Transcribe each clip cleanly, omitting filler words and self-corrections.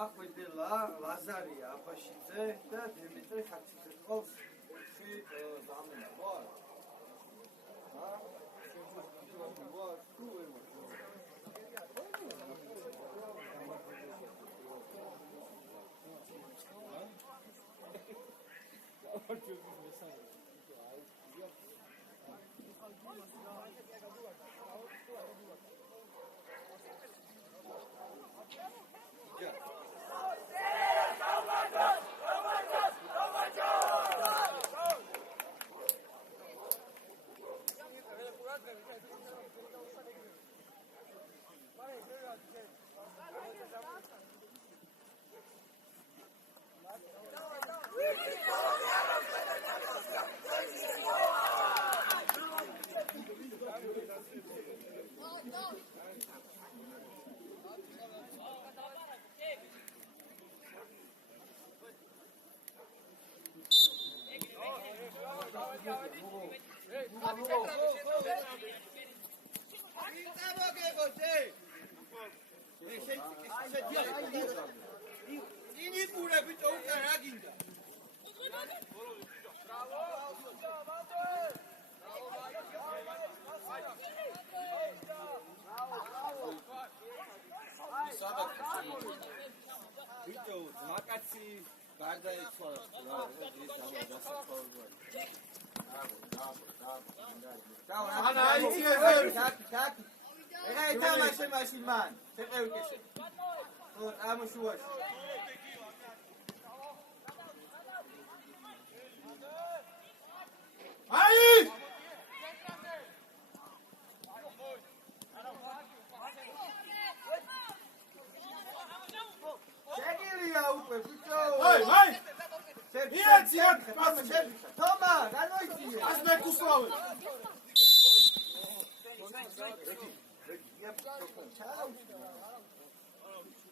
ახვედელა ლაზარი აბაშიძე და დიმიტრი ხარციხელს დამენა ვარ.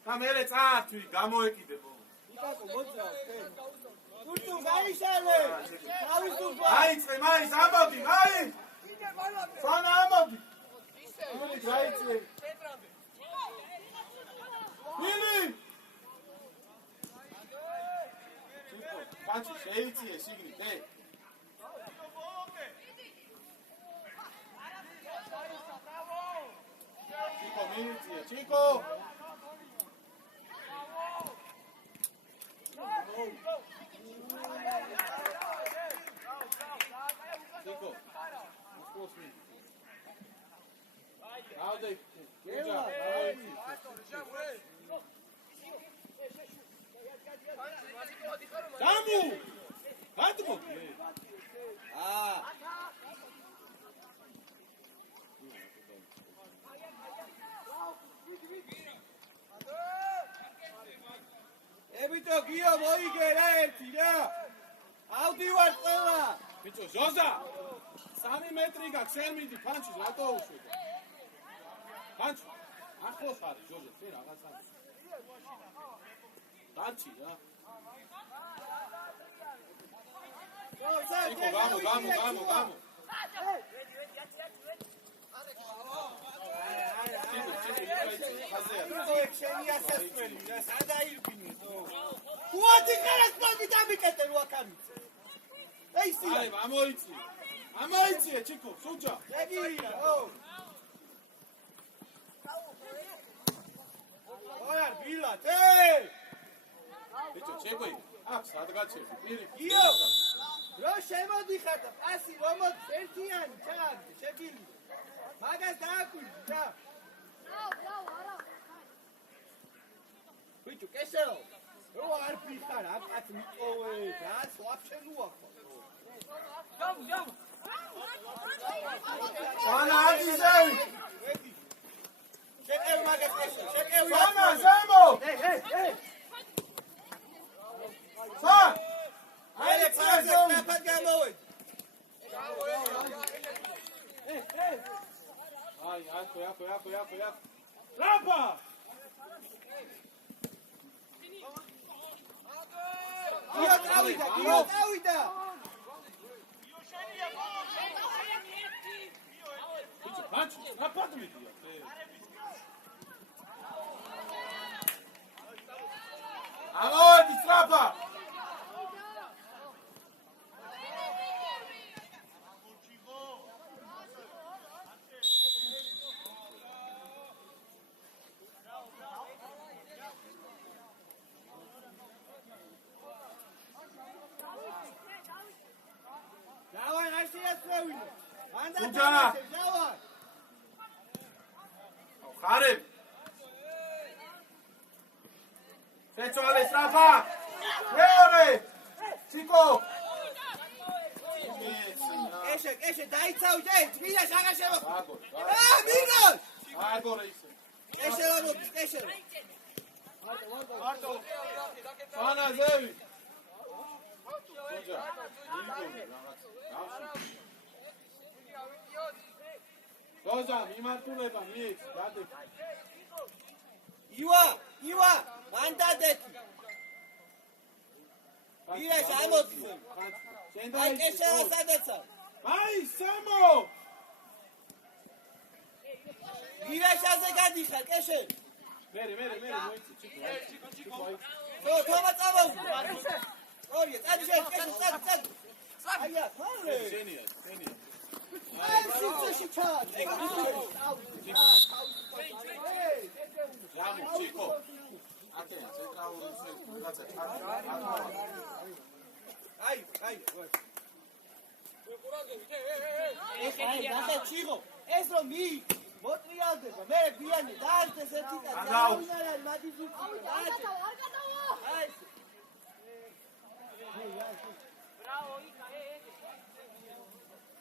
Камере წართვი გამოეკიდებო. თურთუ გაიშალე. აიწე, მაინც ამბობდი, მაინც. სანა ამბობდი. ისე გაიწე. ნილი. ბაჭი შეიწიე სიგნით, Chico, minizia, Chico! Chico. გამოს მინდა. დავდე. გელა, დამუ! ბატმო! ებიტო გიო მოიგე რა ერთი რა. ავდივარ ყველა. ბიჭო, ჟოზა! 3 მეტრი გაქვს, ვერ მიდი ფანჩის, რატო უშვიდე? ფანჩი, ახლოს არის, ჟოჟე, შენ რაღაცა. ფანჩი რა. იკო, გამო. შენი ასესმელი რა სადაირბინე თო. უათი ხარასპონდი დამიკეთე რო აქამიც. აი სი. აი, ამოიწია, ჩიკო, სუჯა. ეგია, ო. ოარ ბილად, ბიჭო, ჩეკვი, აქ სადღაცები, პირიქით. გიო. რო შემოდიხარ და პასი რომოდ ერთიანი ჩაგდე, შეგილი. მაგას დააკვირდი რა. ბიჭო, კესეო. რო არ ფიხარ, აკაც მიყოვე, რას ვაფშე ნუახო. დაუ. სანა აძიზევი. შეკევი მაგას კესო, შეკევი. სანა, ზემო. ეი. სან. აი, ფარგა გამოვედი. აი, აკო. რაბა! გიო წავიდა. ბიჭო, ბაჩი, რა პატმიდია? ამოდი, სტრაფა! დავარ არ შეასწრევინო. უჯანა. დავარ. ხარებ. შეცვალე სტრაფა. მეორე. ჩიკო. ეშე დაიცავდა ერთ მინას აღარ შემო. აგორ. მინას. აგორ ისე. ეშე რა მოდის, ეშე. მარტო. სანა ზევი. უჯა. ნიკომი რაღაც. გოზა მიმართულება მიეც დადე. ივა, მან დადეთი. ირაშ ამოდი. შენ აი ეშე სადაცა. აი სამო. ირაშაზე გადიხარ, ეშე. მე მოიცი ჩიკო. თომა წავაუდი. ორია, წადიშე, წადი. აია, ხარე. შენია. აი, სიცოში ჩად. ჯამი, ჩიკო. აკეა, ცენტრალური რაღაცა ჩარჩა. აი. აი, ნახე ჩიკო. ეს რომ მოტრიალდება, მე გვიანი დაარდეს ერთი და დაუნარალი მადი ზუგი. არ გადავა. აი.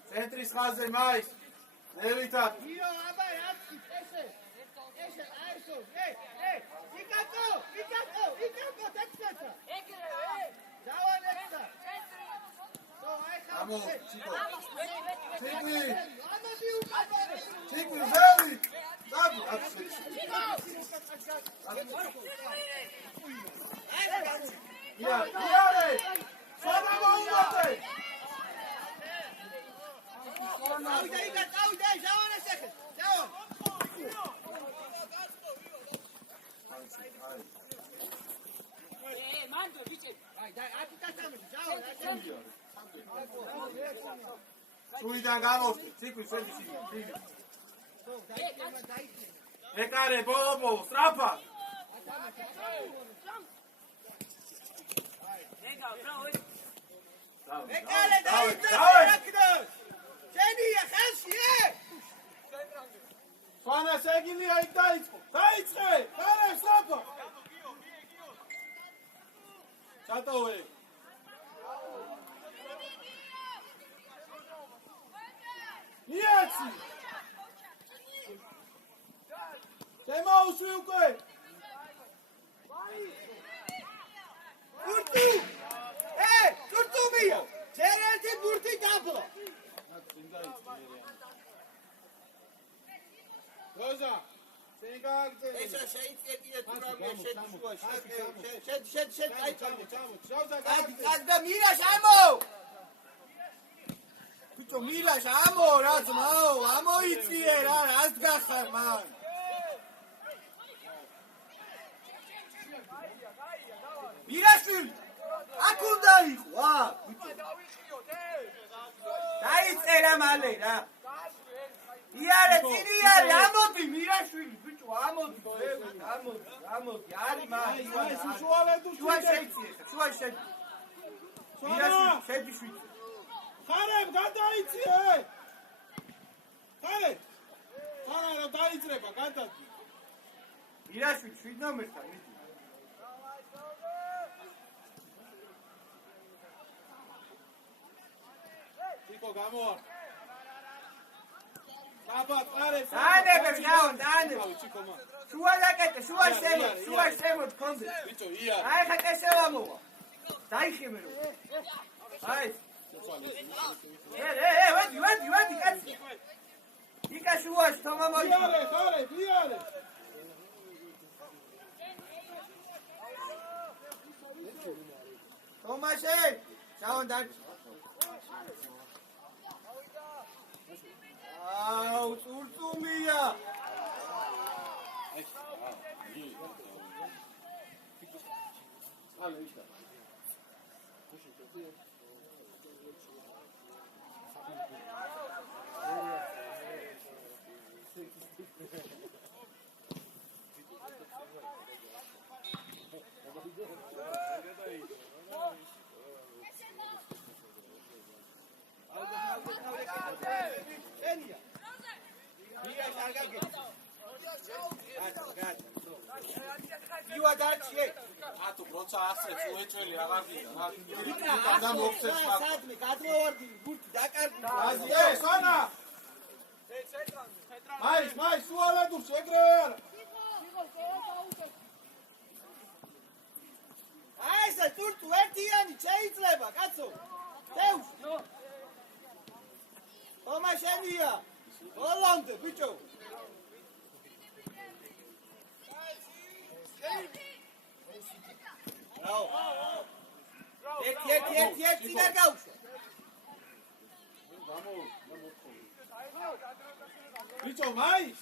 ცენტრის ხაზზე მაის. ნევითად. გიო, აბა, რაცი, ეშე, აიშო, იკაკო, დაცკაცა. დავანეცა. ამო, ჩიკო. ჩიკვი, ამოდი უკაბარე. ჩიკვი, ზევი. დაბი, აცი. იარე. სანა მოუმატე. წავიდა, ჟავანა შეხე. ჟავან. მანდო ბიჭი. აი, აკი დასამე, ჟავან, სულიდან გამოსწი, ციკვი შვედი სიგა. ეკარე, ბოლო, სტრაფა. ეკარე, დაიწყე, რაკდო. შენია, ხელში, Fana segilია იქ დაიწყო. დაიწყე! ხარე სოფო. ჩატოვე. იაცი. შემოუშვი უკვე. ბურთი! ბურთუმია! ჯერ ერთი ბურთი დაბლა. როზა, შენ გააგზავნე. ესა შეიწეკია თუ რამე შეჭუა, შედ ჩამო, შავდა გააგზავნე. და მირაშ ამო! ბიჭო მირაშ ამო, რაც მაო, ამოიწიე რა, რას გახარ მან? მირაშვილი! აქ უნდა იყო, დაიწერა მალე რა. იარე, წინიარე, ამოდი მირაშვილი, ბიჭო, ამოდი, არის მან. ეს უშუალედო შუა შეიწიე, შუა შეიწიე. მირაშვილი, შედიშვილი. ხარებ გადაიწიე! ხარე! ხარე დაიწრება, გადადი. მირაშვილი 7 ნომერთან მიდი. იკო გამოარ. აბა, ხარე. დაანებებ, დაანებებ. ჩიკომა. შუა დაკეთე, შუა შემოდ კონდე. ბიჭო, ია. აი ხა კესელა მოვა. დაიხემე რო. აი. ვედი, კაცი. იკა შუაში თომა მოიწ. ხარე, ბიარე. თომაშე, ჩაონ დარჩ. აუ, წურწუმია. ალე იშა. ათუ როცა ასეც უეჭველი აღარ გიდა რა და მოგცეს სადმე გადმოვარდი ბურთი დაკარგული აზია სონა მაის სუალადუ შეგრე აი ეს ტურტუ ერთიანი შეიძლება კაცო დევს თომაშენია ჰოლანდე ბიჭო ერთი ვერ გავუშვა. ბიჭო, მაის?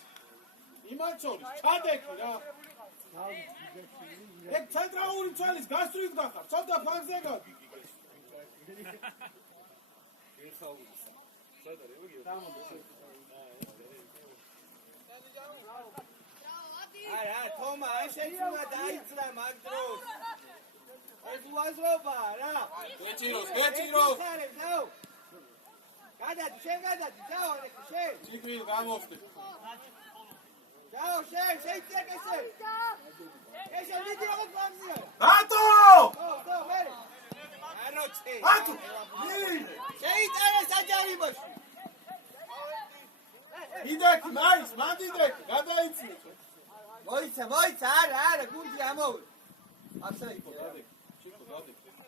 იმან შორის, ჩადექი რა. ეგ ცენტრალური ცელის გასწვით გახარ, ცოტა ფანზე გადი. აი, თომა, აი შეიძლება დაიწრა მაგ დროს. ეს უაზრობა რა. გეჭიროს. გადადი, შენ გადადი, ჩაო, შენ. ციკლ გამოვხდი. ჩაო, შენ, შეიწეკესე. ესე მიდი როგორ ფანზია. რატო? ხო, მე. აროჩე. ათუ. შეიწერე საჯარიმოში. დიდექი, მაის, მანდიდექი, გადაიწიე. მოიცა, არა, გუნდი ამოვი. ასე იყო.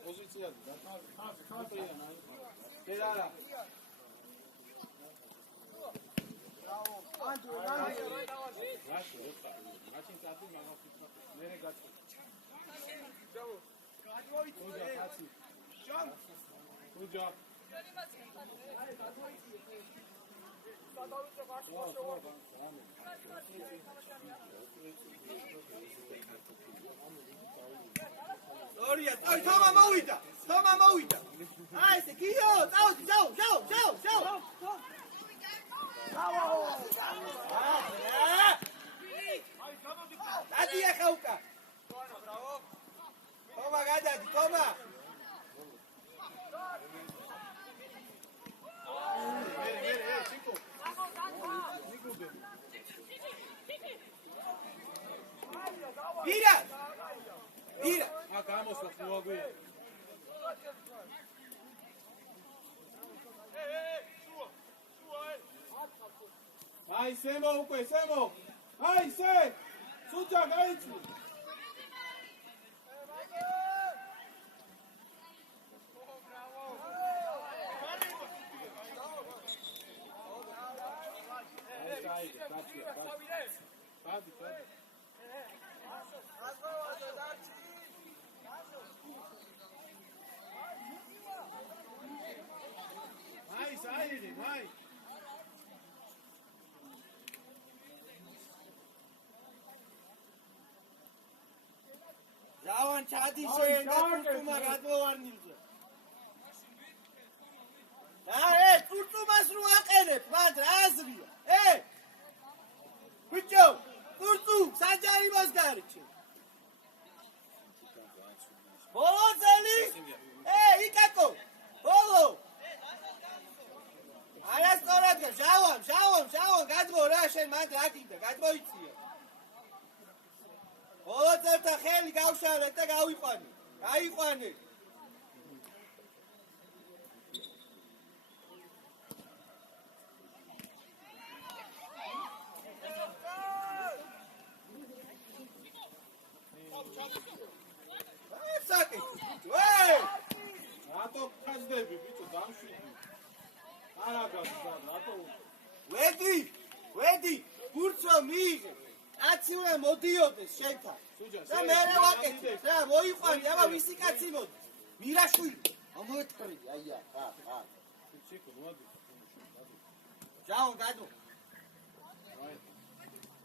პოზიციაზე ხაზი. კედარა. მაშინ წადი მაგაფიქრა. მერე გაჩვენ. უჯა. Gloria, toma mოვიდა. აი ესე გიო, წაო. დადია ხაუკა. თომა გადადი, თომა. აი სემო უკვე სემო აი სე სუჭა გაიწვი Javan chadi şeyin de kurtuma gadvovarnildi. Ha, kurtumas ru aqeneb, mand razriya. Bicho, kurtu, sanjaribas garchi. Bolo zelis. Ikako. Bolo. Aras qoradga, Javan, gadvo ra shen mand raqida, gadvoitsiya. Bolodzerta xeli gavshvaret da gaviqvani. Gaiqvani. Rato khazdebi bicho damshvidi. Ara gavshvad rato. Vedi, kurtso miige. Კაცი უნდა მოდიოდეს შენთან. და მე ვაკეთე, რა მოიყვანი, აბა ვისი კაცი მოდის? მირაშვილი. ამოეთქრები, აია, ხა. ჩიკო, მოდი. ჯაო, გადო.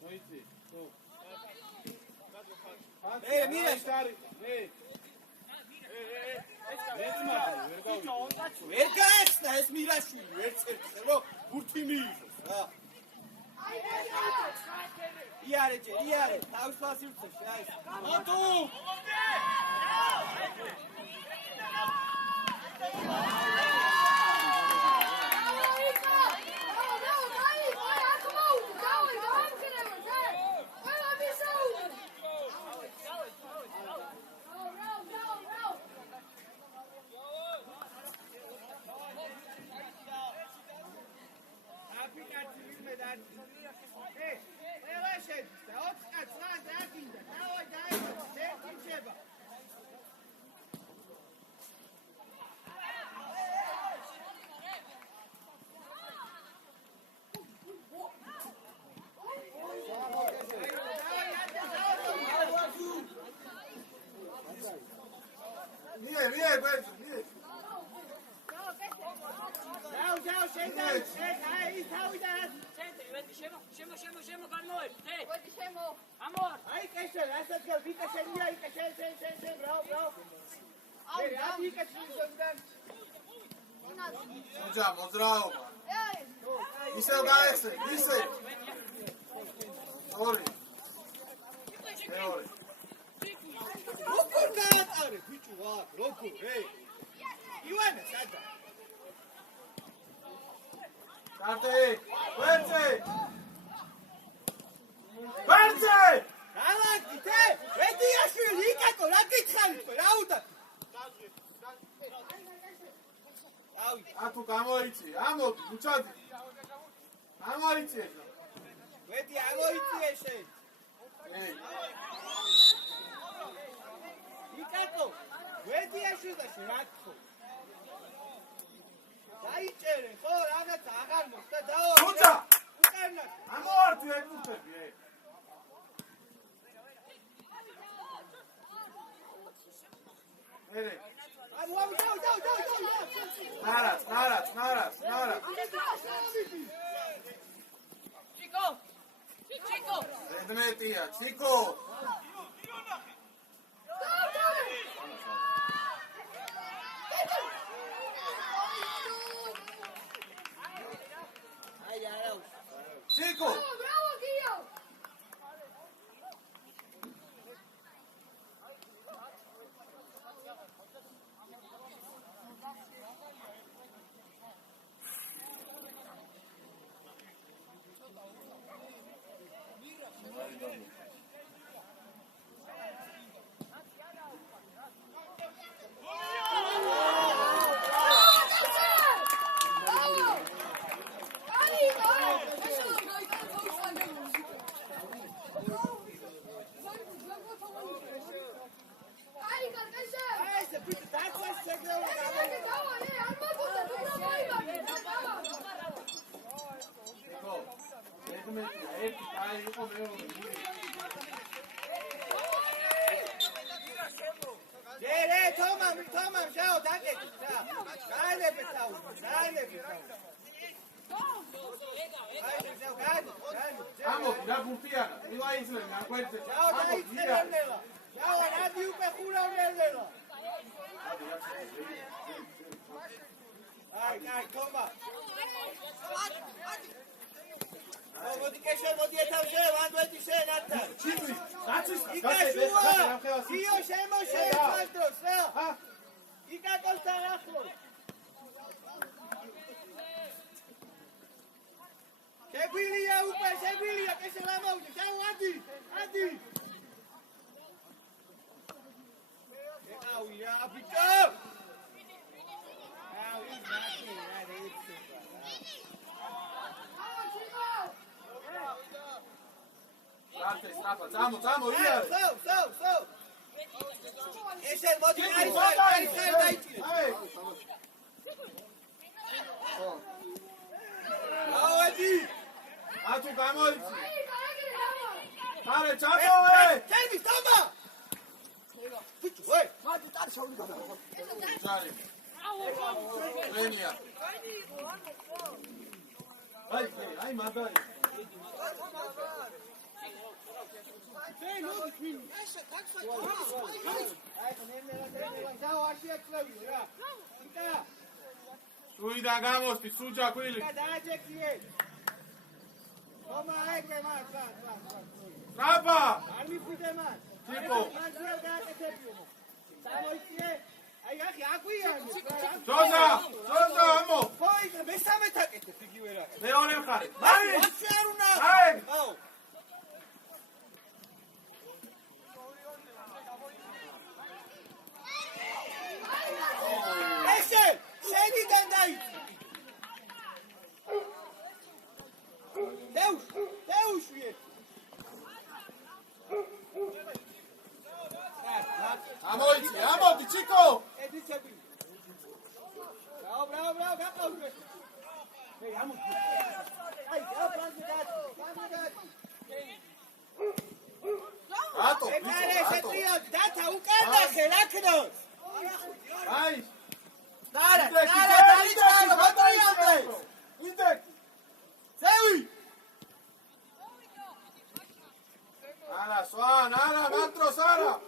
მოიცი, ხო. მირაშვილი. ვერ გაეცნა ეს მირაშვილი, ვერც ერთხელ, რომ გურთი მიიღოს, რა. Iare, tavs vasirtses, guys. Motu! Mozdraoba. Isel gaese, ise. Ori. Ori. Rokor gaatare, bichu va, rokor, Ivana, sada. Karte, verse. Alaki, te, vediashvili, ikako, ra gitxalifo, ra udat. Atu gamoitsi, amodi, muchadi. Gamoitsi esha. Vedi amoitsi esha. Ikako, vedi esha da shrakho. Daitere, ხო, რაღაცა აღარ მოხდა დაო. Mucha. უკანა. ამოვარდი ეკუთები. ერე. Naraz. Chico. Edmetia, Chico. Chico. Bravo, Guillo. Suida gamosti, suja quili. Trapa! Tipo. Zoza, amo. Leone მხარე. Mari! Amodi, Chico! Ana, Mantro, Sara!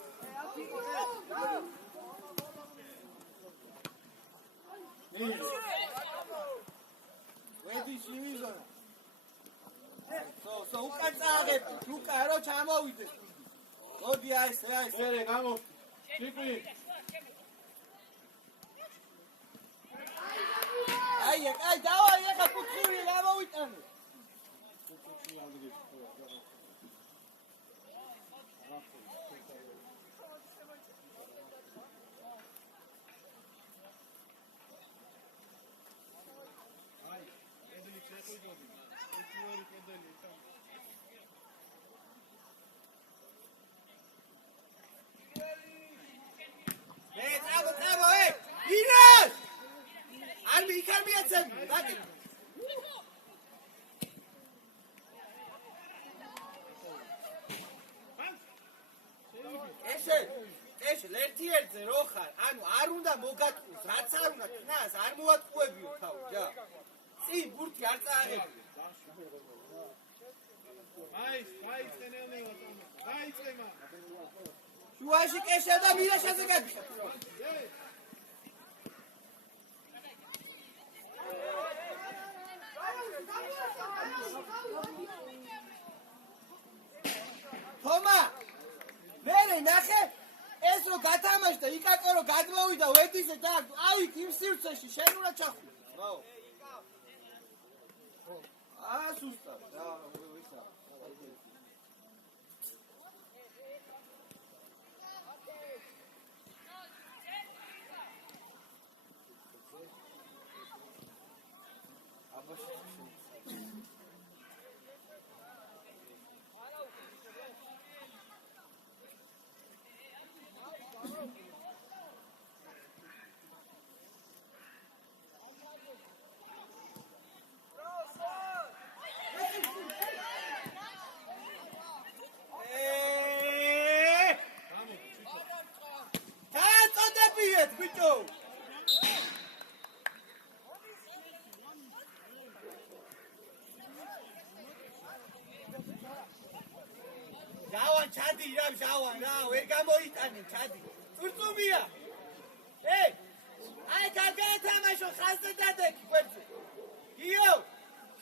რა მჟავან რა ვერ გამოიტანენ ჩადი წურწუმია აი კარგად თამაშო ხაზზე დადექი კვერცხი გიო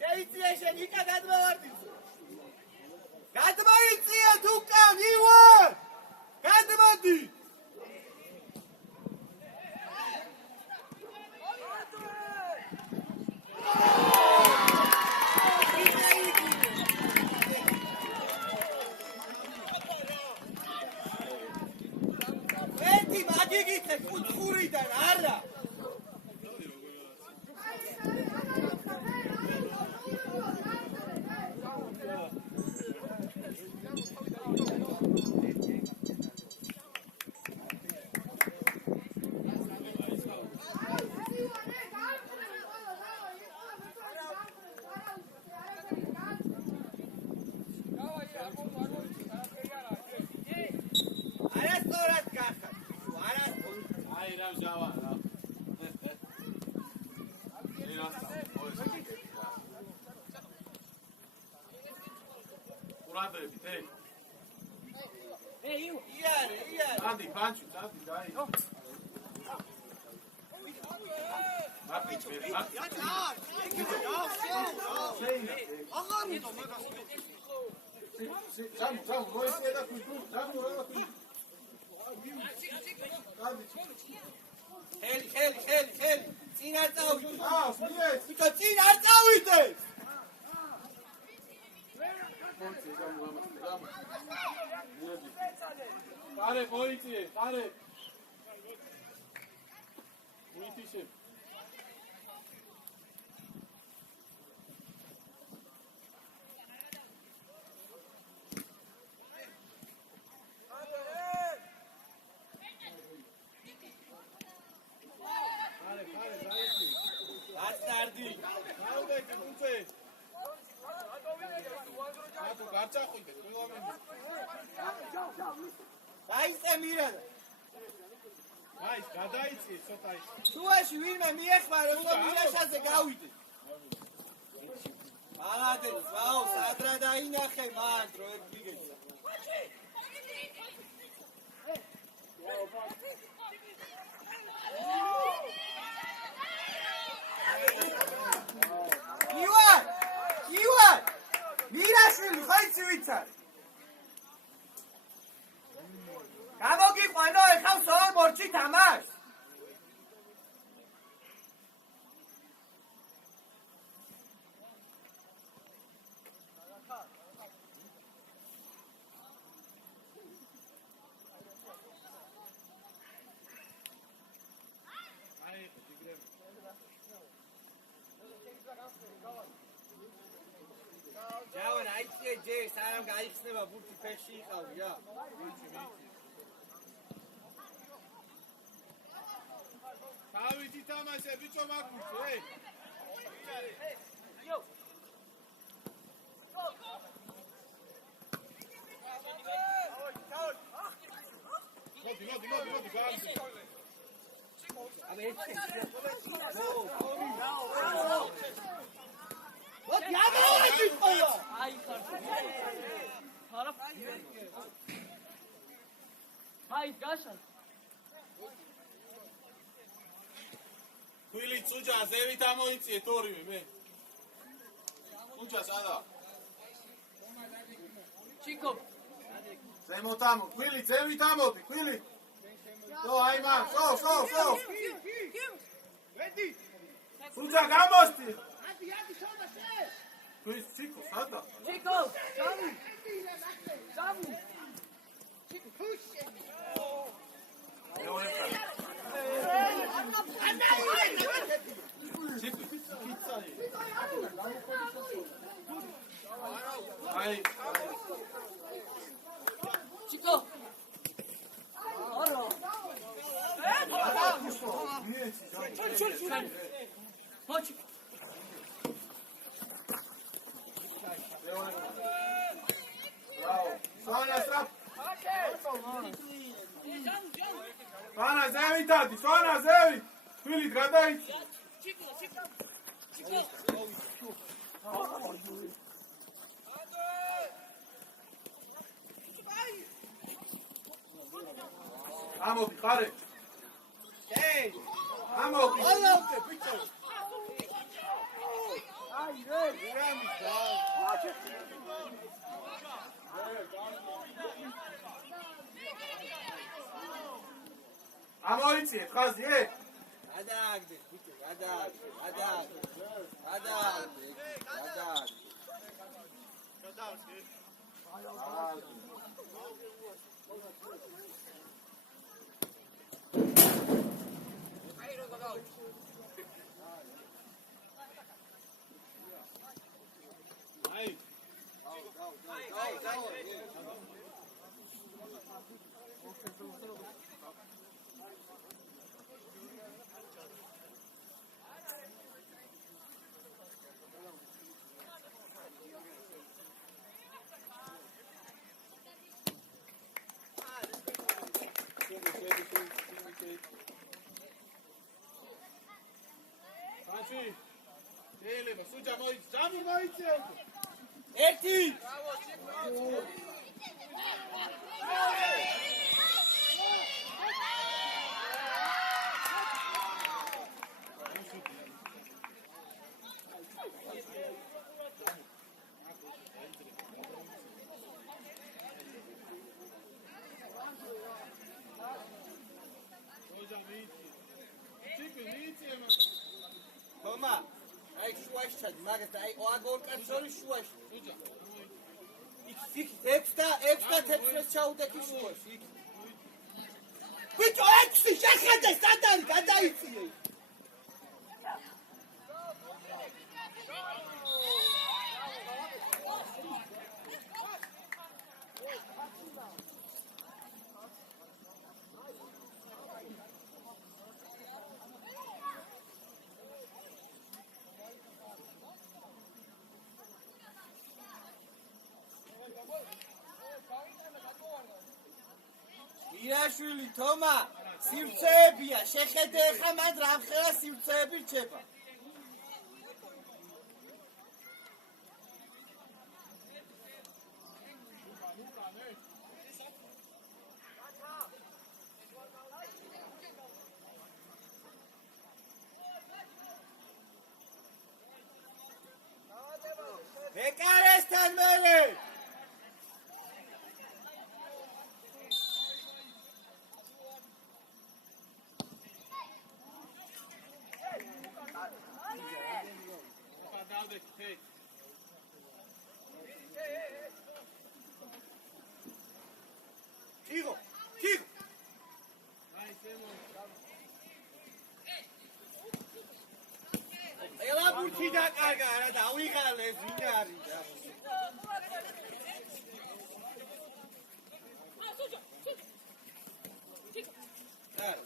შეიძლება შენ იკა გადმოვარდიზე გადმოიწია თუ კან ივარ გადმოდი გიგიცე კუთხურიდან არა Andi, pancho, Andi, dai. Hel, წინ არ წავიდე. იქა წინ არ წავიდე. Care, poliție, care? Uite-și. Daise mira. Dais, gadaitsi, ცოტა ის. Თუაში ვინმე მიეხმარა, რომ მილაშაზე გავიდე. მალადებს, ვაუ, სადრა დაინახე მან, რო ეგ მიგეცა. Ივან! მირაშვილი, ხაიცი ვიცარ. გამოგიყვანო, ეხავს ორ მორჩი თამაშ. ჯავან აიწიე ჯერს არამ გაიხსნება ბურთი ფეხში იყავი რა. დავით ითამაშე ბიჭო მაგბურთი, იო. მოდი, გავიზე. აბა ერთი. Вот я говорю, что ай, хорошо. Ай, Гаша. Хуили цуджа, ზევით ამოიწიეთ ორივე მე. ცუჯა სადა? ჩიკო. ზემოთ ამო, ხილი ზევით ამოდი, ხილი. დო აი მაგ, სო. რედი. ცუჯა გამოსდი. Adi, შობა შე. Kuis Chico, სადა? Chico, Samu. Chico, push. Ai. Chico. Oro. Pode. Bravo. Sonia, stop. Sonia, zevi tati, Sonia, zevi. Fili, gradajci. Chico. ამოდი ხარე Hey! ამოდი Alaude, bitte! Ay, hey! Uğramış ya! ამოიციეთ ხაზი Adagde, bitte, adagde. აი Sanchi, eleva, suja moiți, jamu moiți eu. Erti! Toma, ai șuași ce, magă, ai o agor canțori șuași. Extra tepsres çauda ki șuași. Bicho, eksi, şakada, sadar, gadaiți. ირაშვილი თომა სივრცეებია შეხედე ხა მან რამხელა სივრცეები რჩება ეკარესთან მერე Tigo! Ela burti da carga, era da uigale, vinari.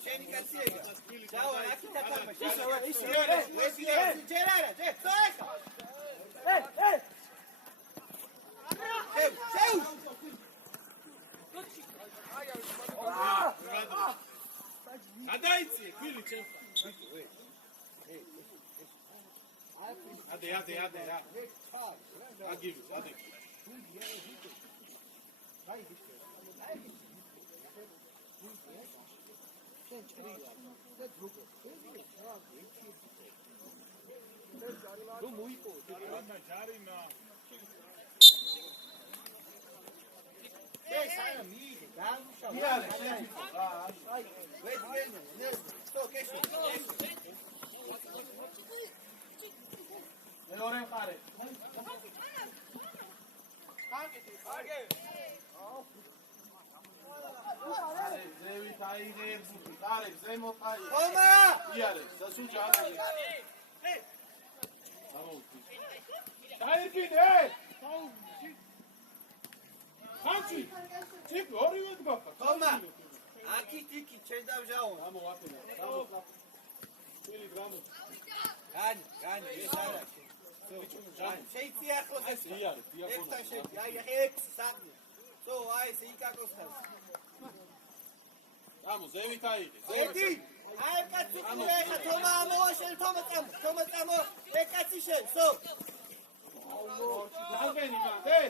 Cheni casiega. Ciao, aqui tá calma. Gerara, Seu! გადაიცი ქვილი ჩემთან ადე რა აგივი მეორე მხარე ზევით აიღებს ხარებს ზემოთ აიღებს ხომა იარეს სასუჯა დაირგინე ხანჩი ჩიქ ორივე გვაქვს ხომა აქით იქით შენ დავჟაო ამოვაფენე ჩვილი გრამო განი ეს არა შეიძლება ახლოს ეს იარეს ექთან შეიძლება აი ექს საგნი სო აი ეს იკაკოსთან გამო ზევით აიღე ერთი აი კაცი ხა თომა ამოვაშენ თომა წამო ეკაცი შენ სო ლავენი მანდე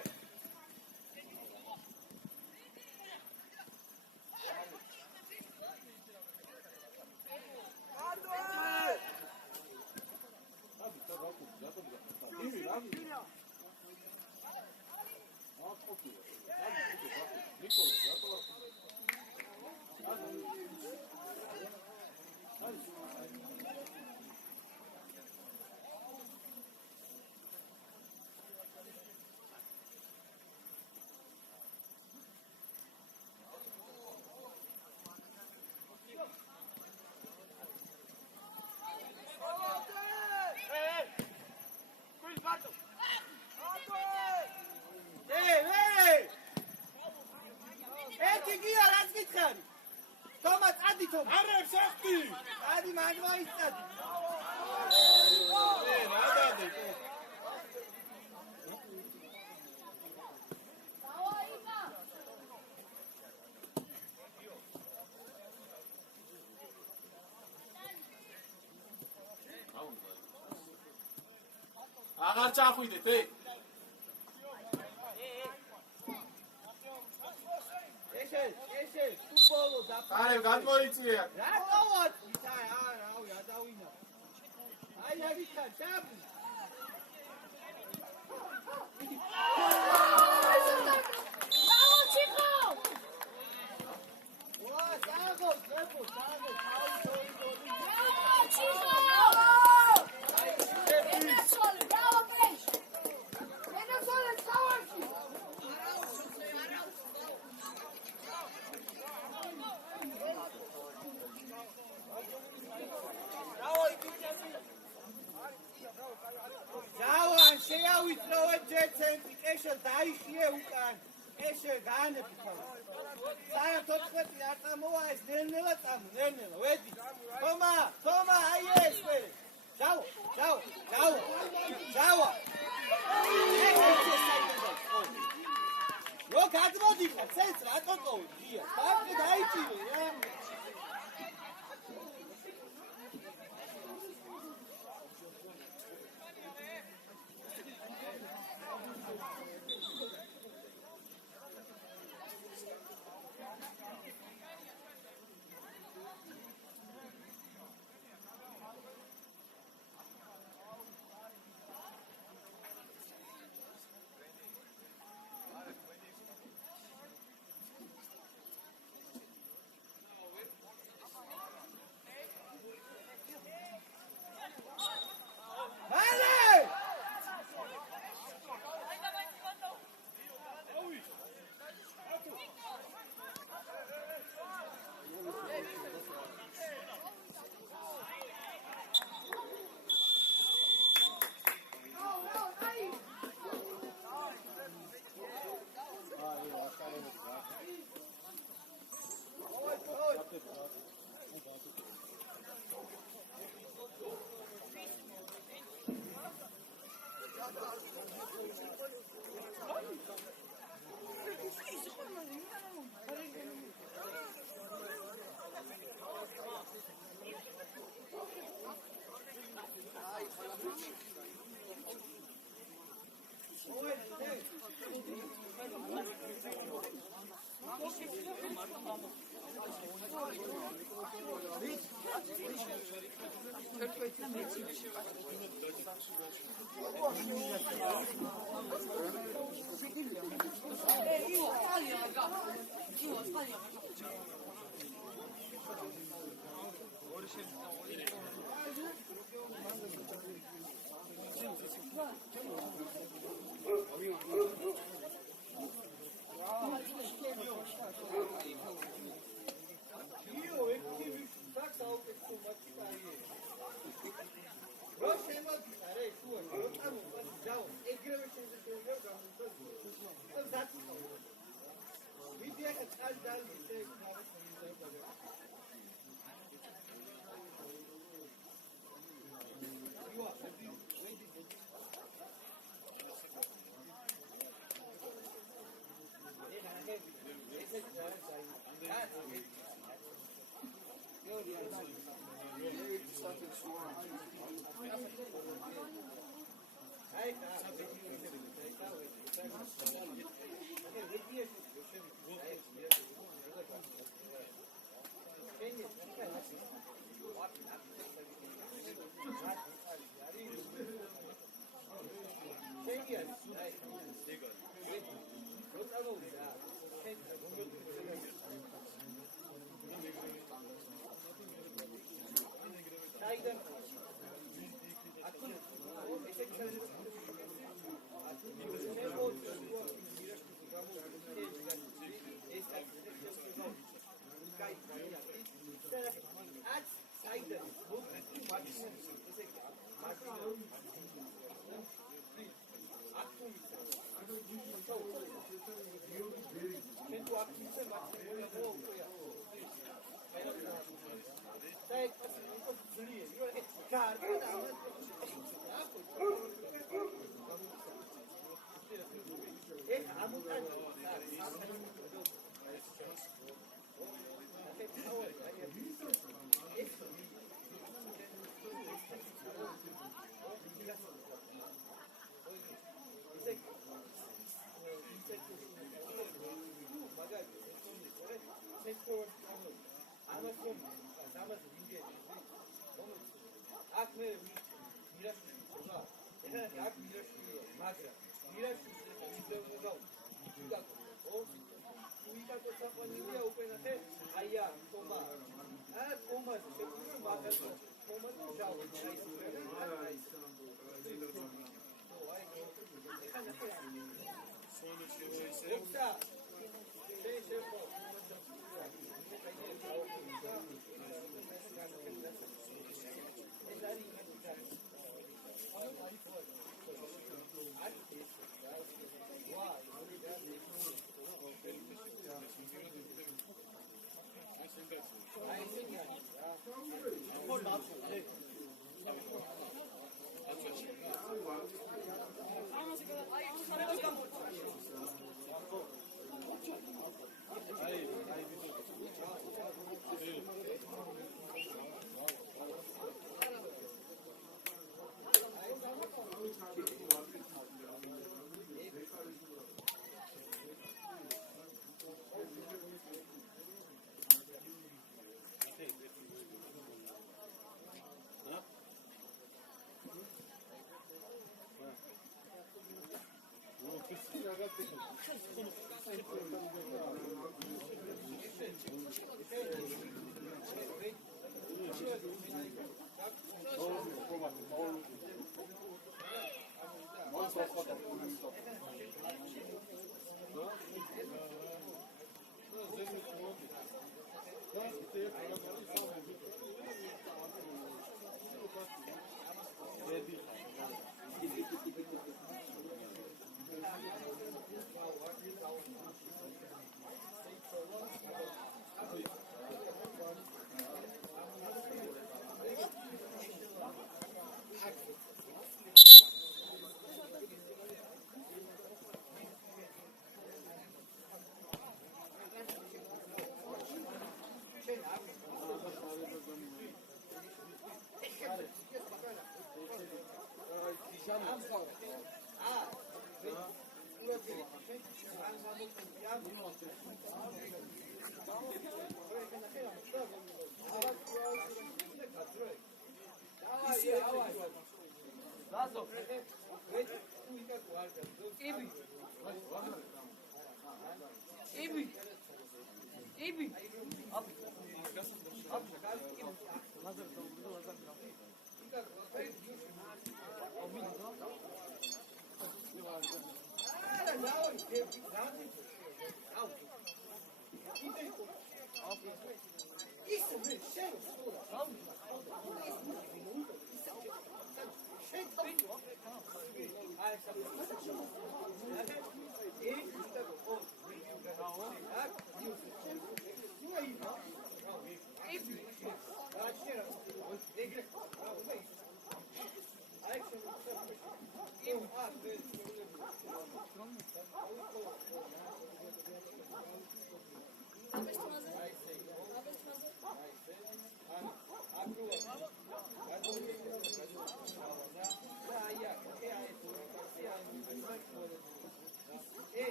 მან მოიწადი. რა დადე? აღარ ჩახვიდეთ, ესე, ფუტბოლო და არა, გადმოიწია. რატოა? რავი, ადავინა. აი, ავითარ, ჩაბი. Jauan, შეავიწროვეთ ჯერ ცენტრი, კეშა დაიხიე უკან. კეშა განები ხო. სანამ 14 არ წამოვა ეს ნელ-ნელა წამო, ნელ-ნელა, ვედი. თომა, აი ეს ვე. ჯავა. რო გადმოდიხარ, ცენტრ ატოტოვი, დია. ბაკი დაიჭირე, რა.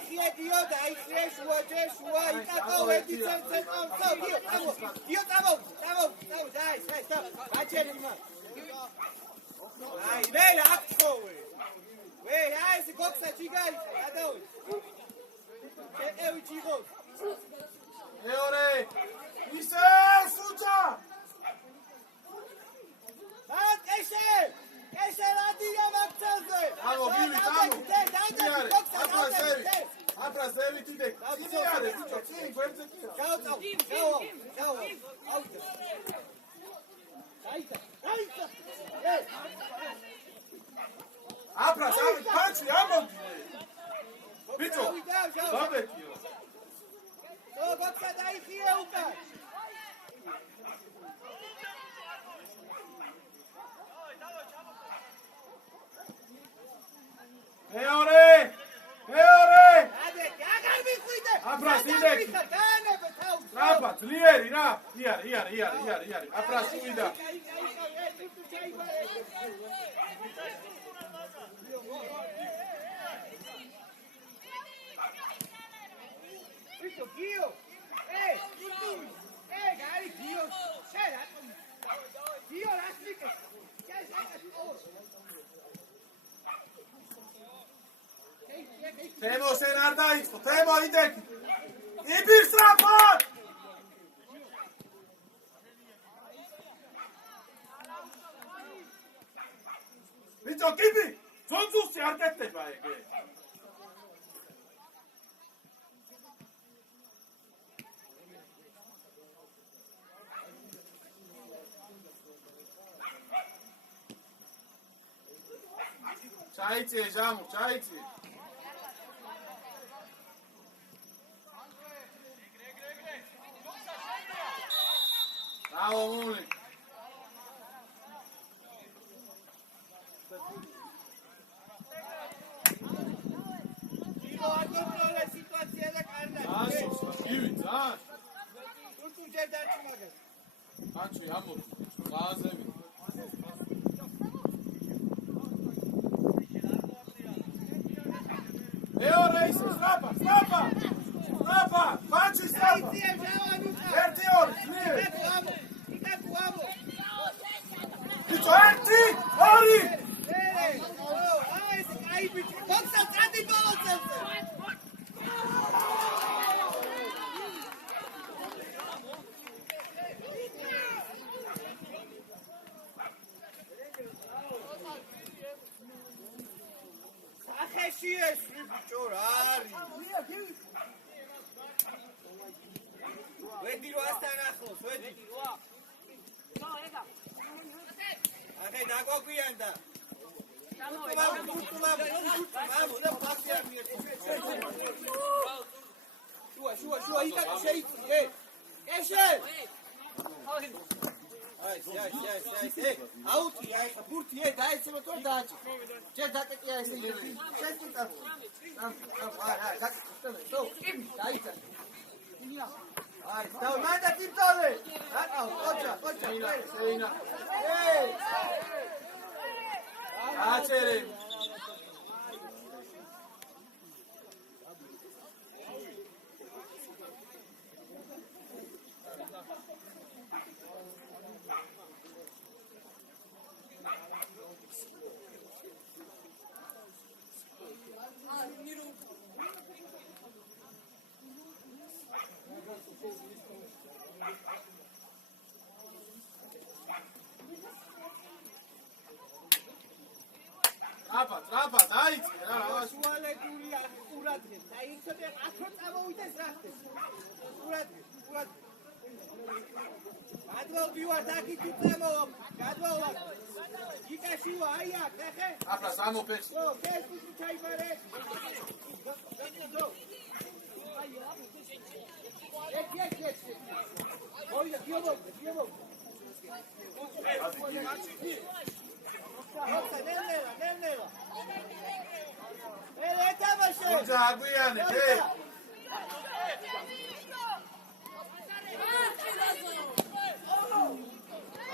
დაიხიე გიო დაიხიე შუაჯე შუა იკაკო ვედი ცენტრალ გიო წამო დაი გაჩერე მაგ აი მე აკხოვე ვე აი ეს გოქსა ჩიგარი გადავი ეკევი ჩიგოს მეორე ისე სუჭა კეშე რადია მაგცაზე ამო ბილი აფრა ზევი თიდე წინი არის ბიჭო წინი გვერდზე კი გაო აფრა ზევი პანჩი ამო ბიჭო დაბეკიო გოქსა დაიხიე უკან მეორე აფრას ინდექი ტრაფა ძლიერი რა იარი აფრას უვიდა ვიტო გიო გარი გიო შელა გიო რასიკე თემო შენ არ დაიწყო თემო იდექი იბირსრაფად ბიჭო კიბი ძონძუსი არ კეთდება ეგე ჩაიწიე ჟამუ ჩაიწიე აუმული გიო აკონტროლე სიტუაცია და კარგად ასოს გივი ძან თუ ჯერ დარჩი მაგას ანჩი ამოდი გააზები მეორე ისე სტრაფა პანჩი სტრაფა ერთი ორი ბიჭო ერთი ორი გოქსა წადი ბოლოწელზე ახეში ეს ბიჭო რა არის ვედი რო ასთან ახლოს ვედი ახე დაგვაგვიანდა შუა იკაკო შეიწიე ეშე აი აუტი აი ბურთი დაეცემა თუ არ დააჭი ჯერ დატეკია ესე იგი შენ კი არა დაიცა აი და მანდა ტიპტოლე რატო ყოჭა სეინა აჩერე ტრაფა დაიწყე რა სუალეგურია ყურადღებს და იქნებ ათო წამოვიდეს რახტეს ყურადღებს გადვალდი ვარ დაკითი წამოვა გადვალ იკაში ვარ აი აქ ხე აფრას ამოფექს ფესბუქი ჩაიბარე ეს ოი გიობო ნელ ეთამაშე აგვიანე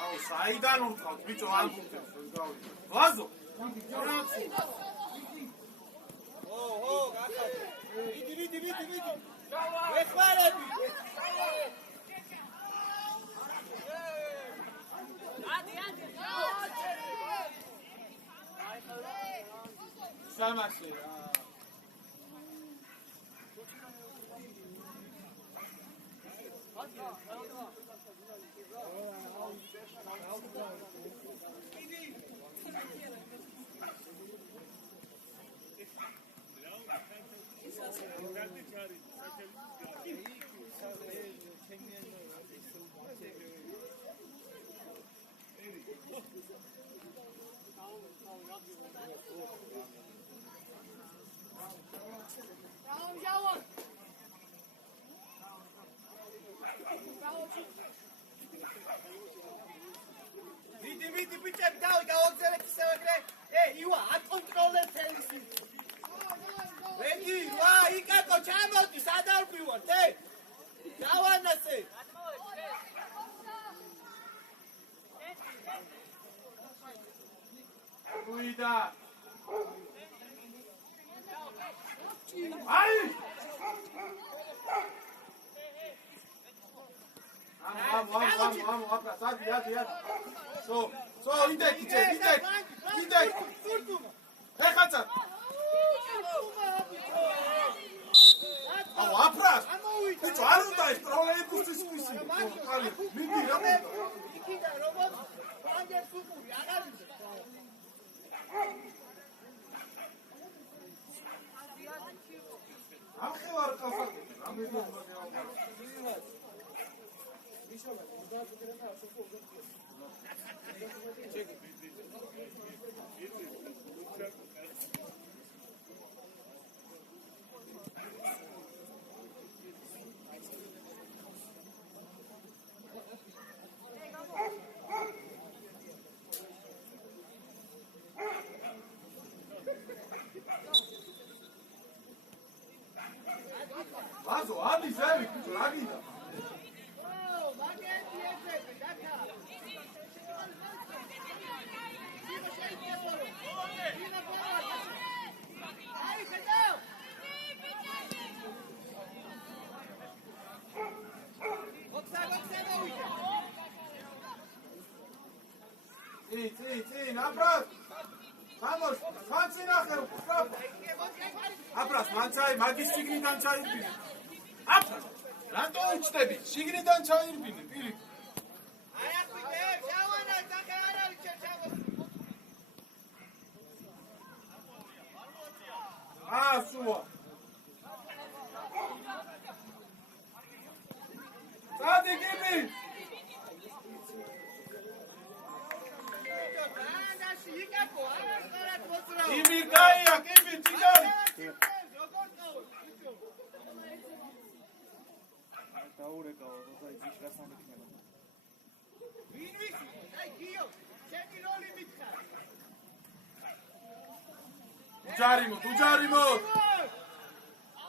აუ საიდან უთხოვთ ბიჭო არ გუნდებს ვაზო გახავ ვიდი. ეხმარები. სამასე. ვიდი ბიჭები გავაგზავნეთ ისევ ეგრე. ივა აკონტროლებ თელის. ვედი, იკაკო ჩამოდი, სად არბივართ, დავანასე. უიდა. აი! ამ, აფრა, სო, იდე, კიჩე. ეხაცა. ამ აფრა. ბიჭო, არ უნდა ეს ტროლეიბუსის ვისი. ხალი, მიდი რა. იქიდან როგორც ბანდერს უყური, აღარ იცი. ამხევარ კაფაკი, ამედო მაგავარ. ვაზო, ადი ზევი, რა გინდა? წი, ნაბრას. გამოს, ხანცი ნახე, უბრალოდ. აფრას, მანცაი, მაგის შიგნიდან ჩაირბინე. აფრას, რატო უჩნდები? შიგნიდან ჩაირბინე, პირი. აი აკვიდე, შავანა, დახე არავის ჩამოს. სუა. სადი გიბი. იმი გაია, კიბი, ჭიდარი. დაურეკავა, და ის გასამექნება. ვინ ვიცი? აი გიო, შენი როლი მითხარ. უჯარიმო.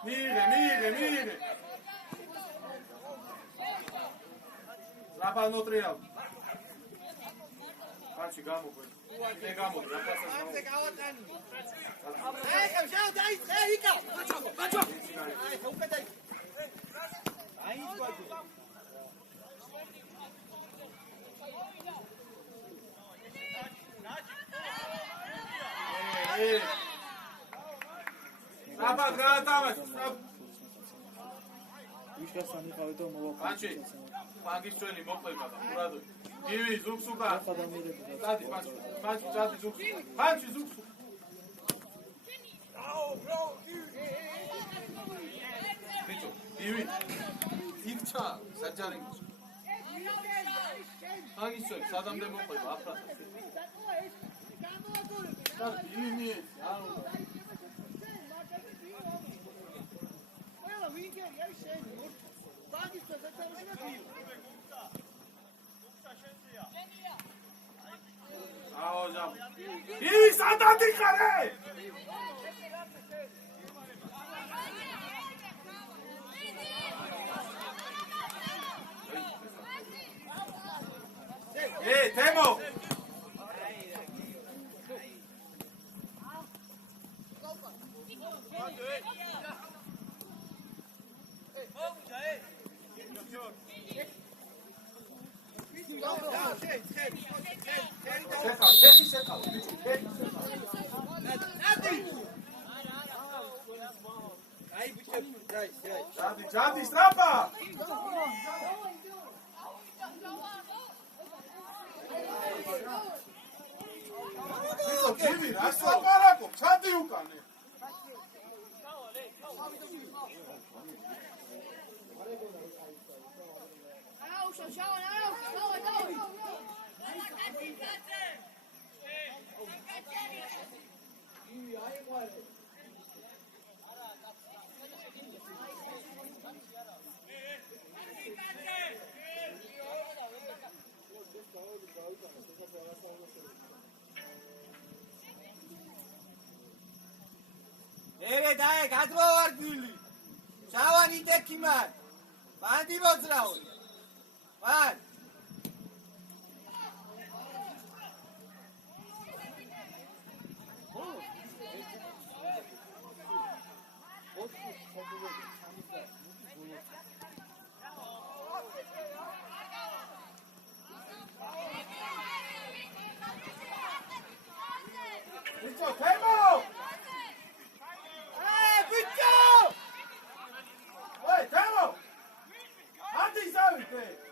მიღე. ლაბანოტრიალ. კაცი გამოყვე. მე გამოდი, აფასას გამო. ამზე გავატანი. შავ დაიწყე, იკა. გაჩო. აი, უკვე დაიწყე. აი, გვადი. აბა გრატავეთ. ის გასამიყავე და მოვა. კაცი, მაგის ჩვენი მოყვება და ყურადო. ივი ზუგსუკა. დადი პანჩი ზუგსუკა. პანჩი ზუგსუკა. ბიჭო, ივი. იქცა საჯარიმოს. მაგის ჩვენი სადამდე მოყვება აფრას. ივი, აუ. ივი სადადი ხარე? თემო Jadi strapa. Kimi, raso parako, chati ukane. ევე დაე გადმოვარ გვილი. ჩავანი დექიმან. ბანდი მოძრაო. ბან. Bicho, Temo! Hey, Temo! Andi savite!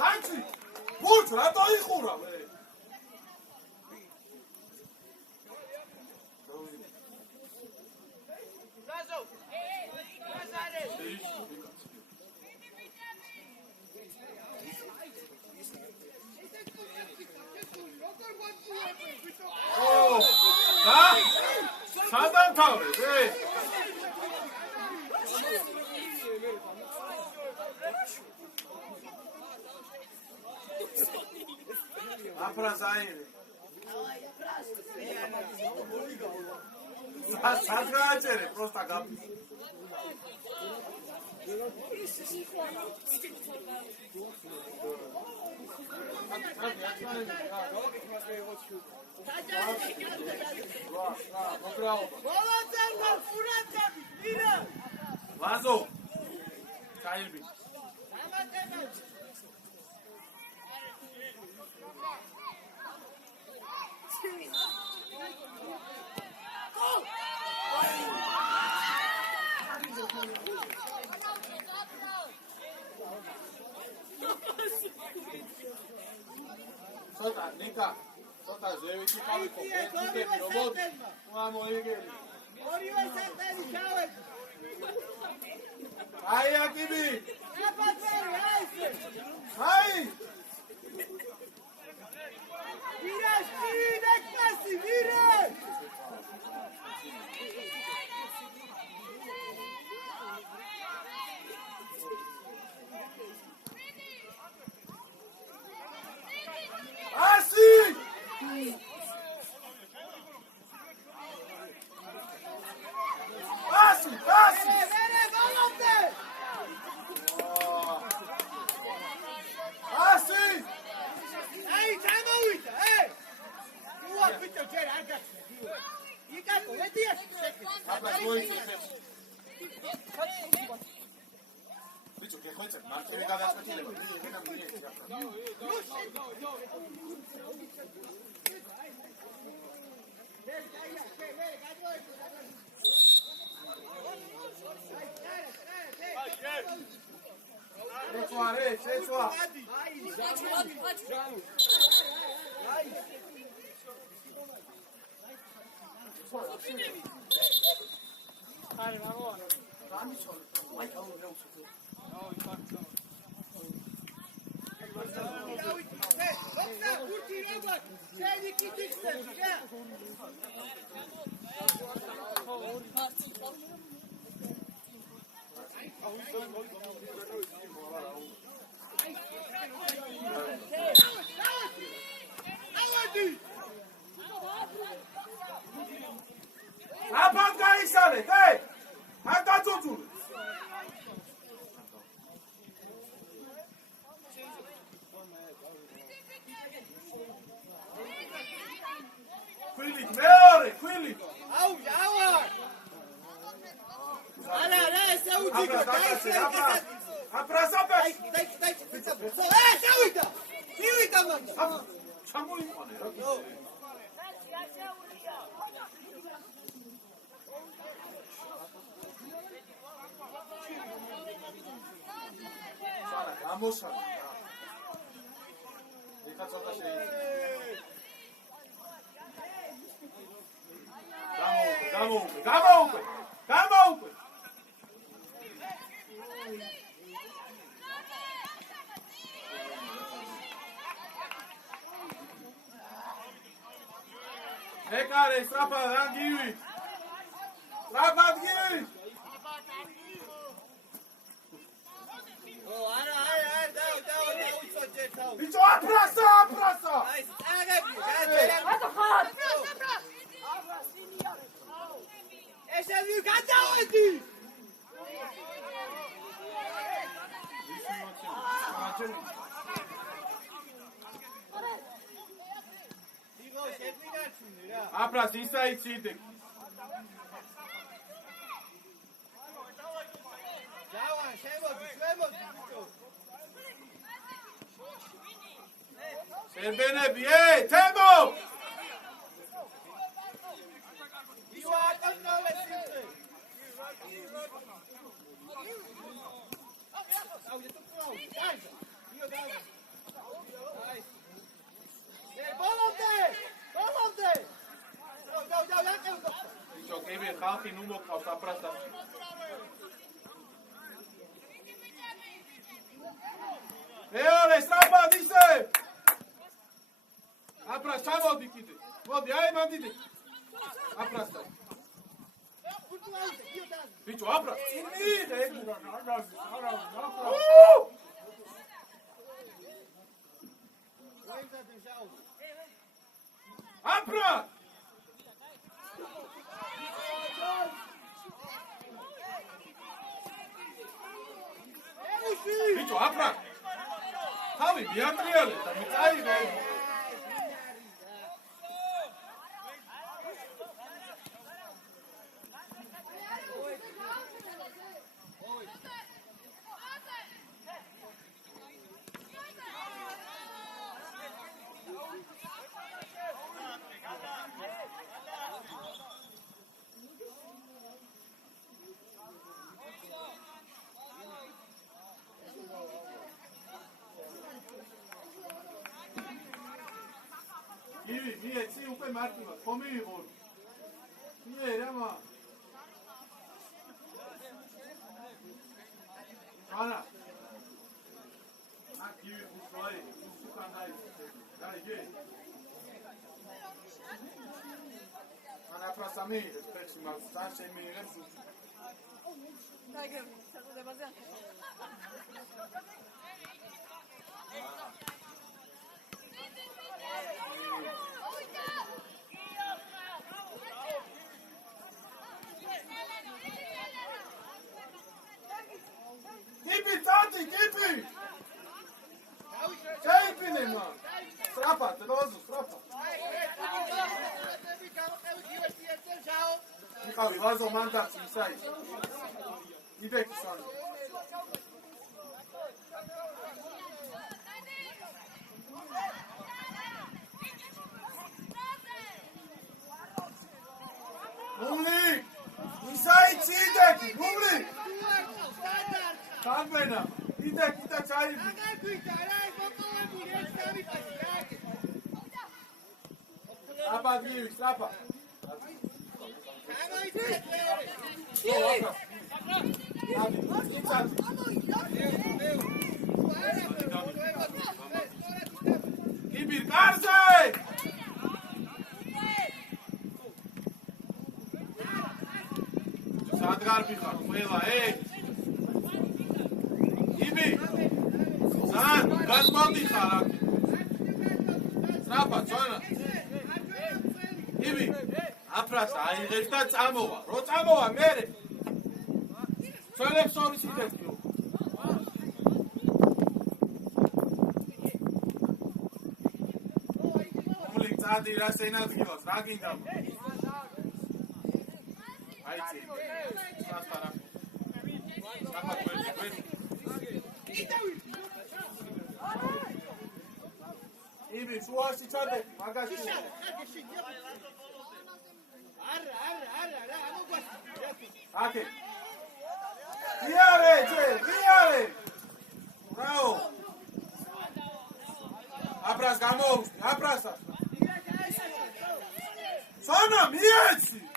Hanci! Burç, rato იხურა მე. გაზო! გაზარე! ო! და? სადან თავრე? Apras aire. საგააჭერე პროსტა გაფი ვაზო საირბი ცოტა ნიკა ცოტა ზევითი ყავიქო მეთქები რომ მოდი მოიგები ორივე სარტანი ჩავედი აი აკიბი აპატერი აიცე აი ვირაში დაკასი ვირე ასი ასი ასი მერე ბოლომდე ასი აი ჩამოვიდა უარ ბიჭო ჯერ არ გაჩნდა იკაკო ედიაში აბა მოიწევ ბიჭო გეხოიცე მარტივი გადაწყვეტილება ეგენა მიიღე შეცვა აბად გაისალეთ არ დაწუწული ქვილი მეორე ქვილი აუ ავა არა რა ესე უძიგო დაისე აბრასაბე დავიდა მივიდა მაგ ჩამოიყვანე რა გამოსალა ეხა ცოტა გამოუკვე ეკარე სწრაფად რა გივი სწრაფად გივი ბიჭო აფრასა აი წაგები გადაერა ესე ვი გადავედი იგო შეგვიგარჩუნე რა აფრას ისაიციდე დავან შემოდი ბიჭო სერბენები თემო ივა აკონტროლე ხალხი ნუ მოყავს აფრასთან მეორე სწრაფად ისე აფრას ჩამოდი კიდე მოდი აი მანდიდე აფრასთან ბიჭო აფრას წინ მიიღე ეგ არა აფრა აფრა. თავი მიატრიალე და მიწაიღე. Mie, ții un pe Martina, pomii vor. Mie, rama. Ana. Aqui, o pai, o sucanai. Dai, vem. Ana pra Samir, respect mas tá sem me resu. Dai, che stato da base. Kipi, tati, kipi! Čajpine, man! Strapat, rozu, strapat. Mihali, vazo mandac, misaj. Ide ki sami. Mumli! Misaj, ci ide ki, Mumli! Kamena, ide čajbi. Strapat, Mivi, strapat. Ibir, Garzej! Sadgar bihar, ყველა, Ibi! Zan, gazmoldi xar აქ. Strafat, ზონა. Ibi! აფრას აიღებს და წამოვა. რო წამოვა მერე. წელებს ორი სიტეთქი. მული წადი რა სენადგილოს, რა გინდა? აიცი. სასტარა. საფათ ვერ. Ibi, შუაში ჩადე, მაგაში. Ake. Viare, viare. Bravo. Abras gamous, abrasa. Sana mieci.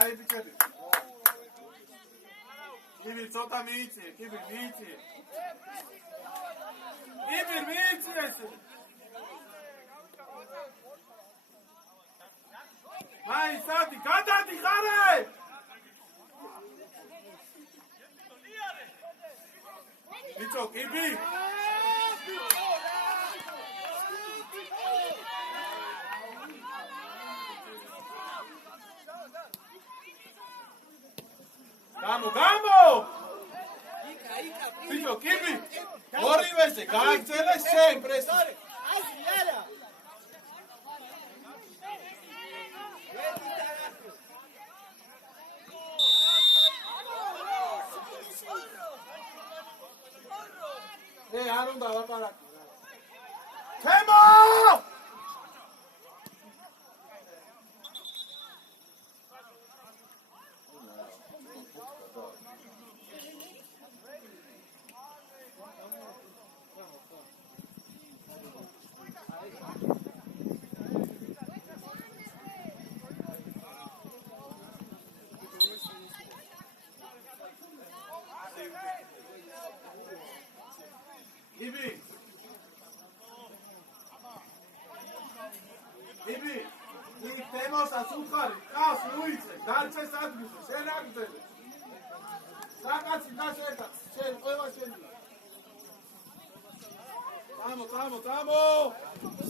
Ai, bichado. Kibi, solta mici, Kibi, mici. Kibi, mici esse. Vai, Sati, canta di care! Micio, Kibi. Gamo! Bicho, Kibi! Orivese, gaagzele sempre! არ უნდა ლაპარაკი. თემო! იმოსაც უხარი, ყავს უიწე, დარჩეს ადგილზე, შენ აგრძელე. საკაცი გაშეკა, შენ ყველა შენია. Tamo!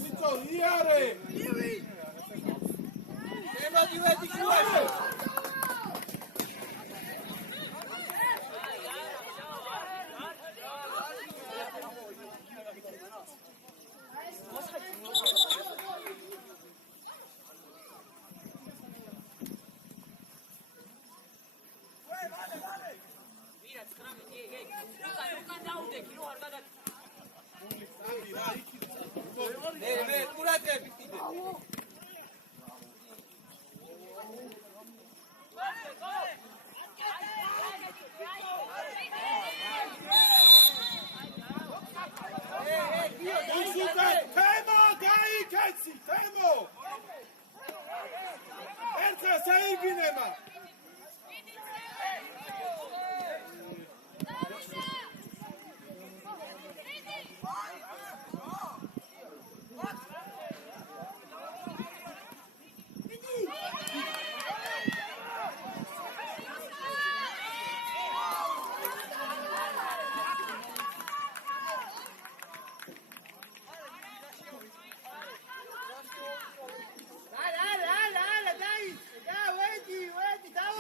Sito, iare! ება დივედი შუაში. მე კურატები კიდე. Temo, გაიქეცი, თემო! ერთხელ შეიგინება!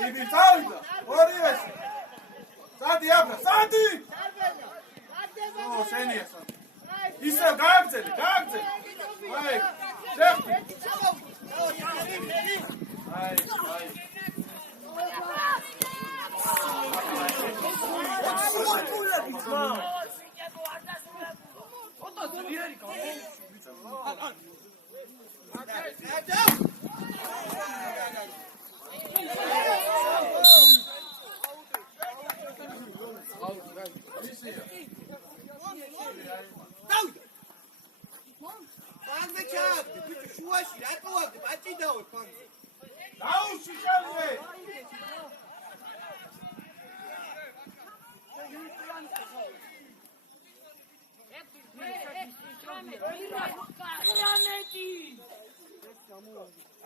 Ibi tavida, orijes. Sadi abra, sadi! O, šenije sad. Isel, gagdzeli. Aj, šefti. Aj. Pangze çağırdı. Bütün şuaşı. Rako vardı. Bacı da o pangze. Davu şişeldi.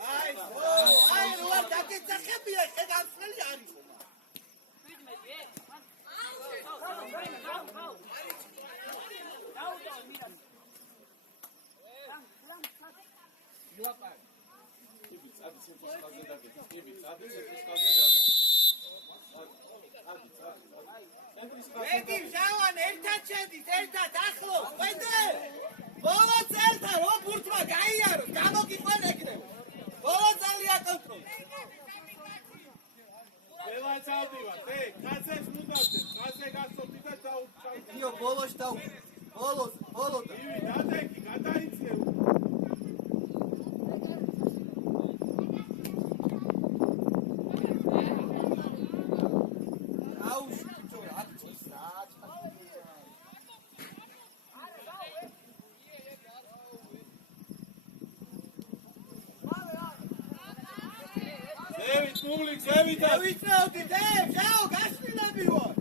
Ay, var. Dakika takıpıyor. Kedam sıkıl yani. Vedi, Javan, ertat çedit, ertat, axlos, vedi! Bolo celta, o burtma, gaiyaro, gamogitvan ekne. Bolo celia kontrol. Ela çaldıyvar, hey, kaçes mundazde, kaçe gaçsopti da çaldıyvar. Io, bolos tau, bolos, da. İvi, dadeki, gadaitse. David naudi, Dev, žao, gašni nabivo.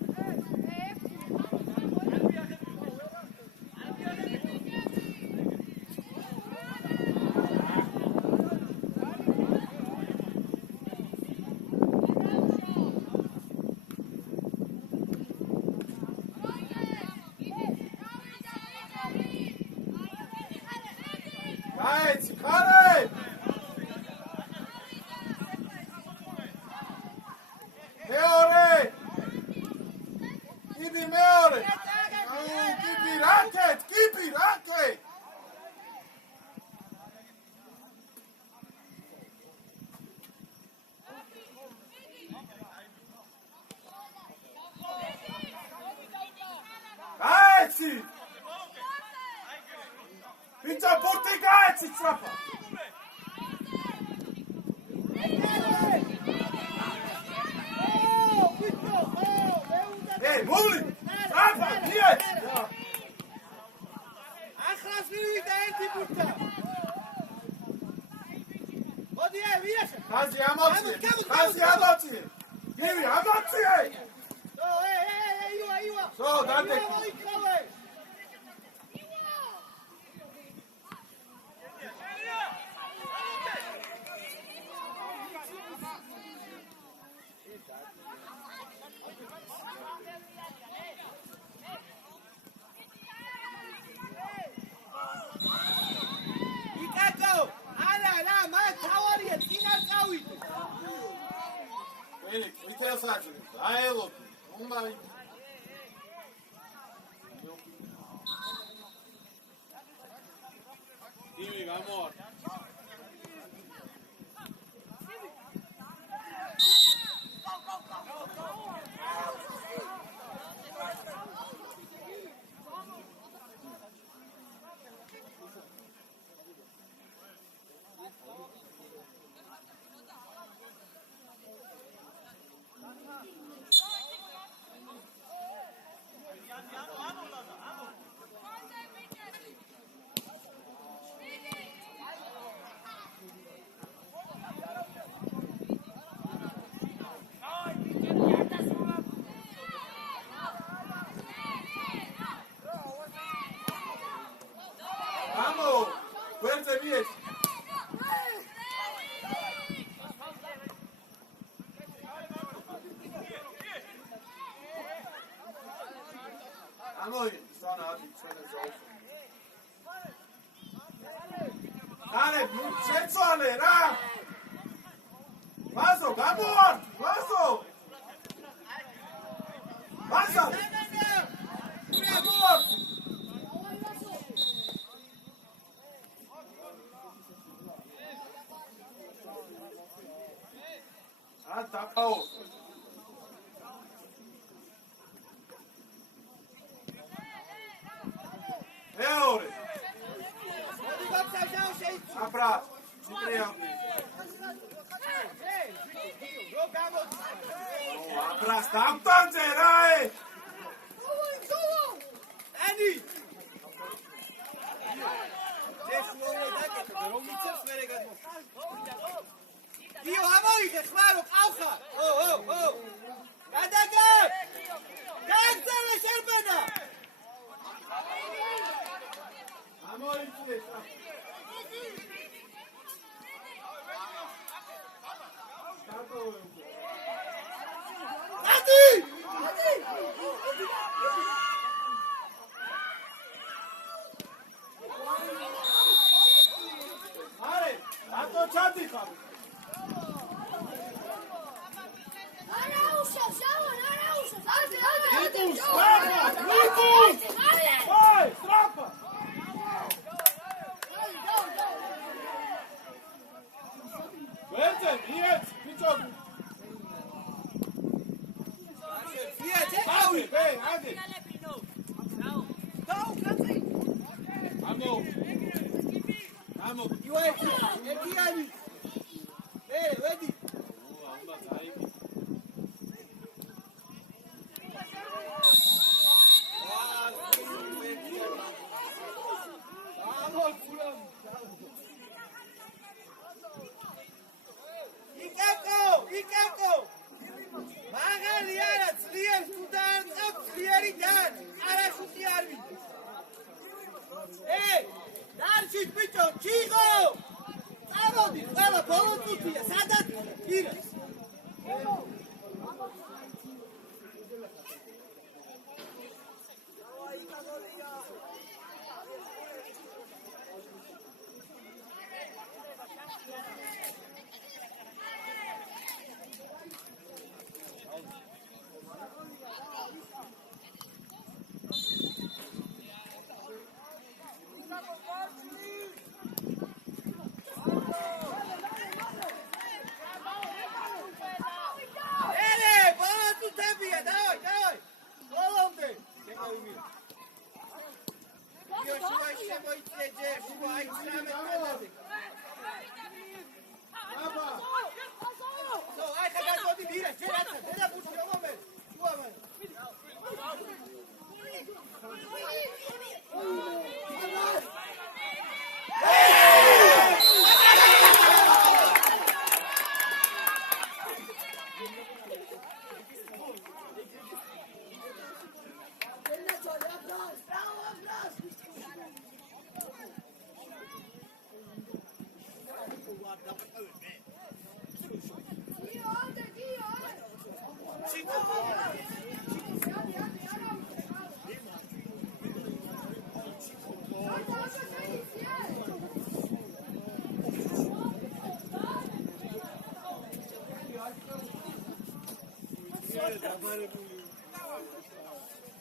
Gayet, kare! Meore! Ibi meore! Kipi raket! Gayetsi! Pizza porti gayetsi trapa! Hey, Muli! Trapa, hier! Axlas mivida erti burta. Modi, viraša. Kazi amotsi! Giri, amotsi! Iva. So, dadek. ხელსაძლეს დაელოდი უნდა იმი გამოარ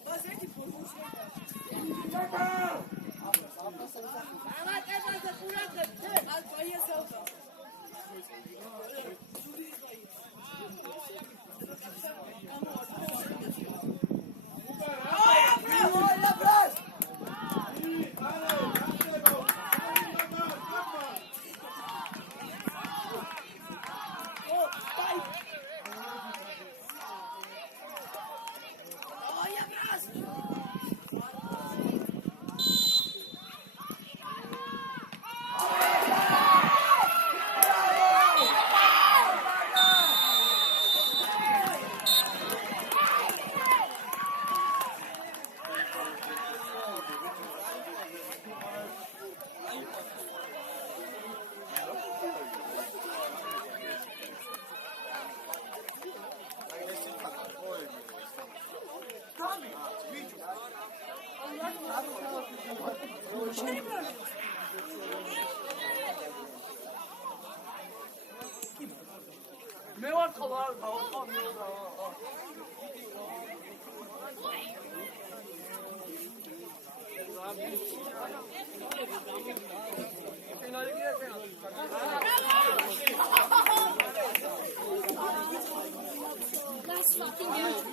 მას ერთი ფორმულა. आज भाई ऐसा होता მე ვარ ხვალ That's fucking good.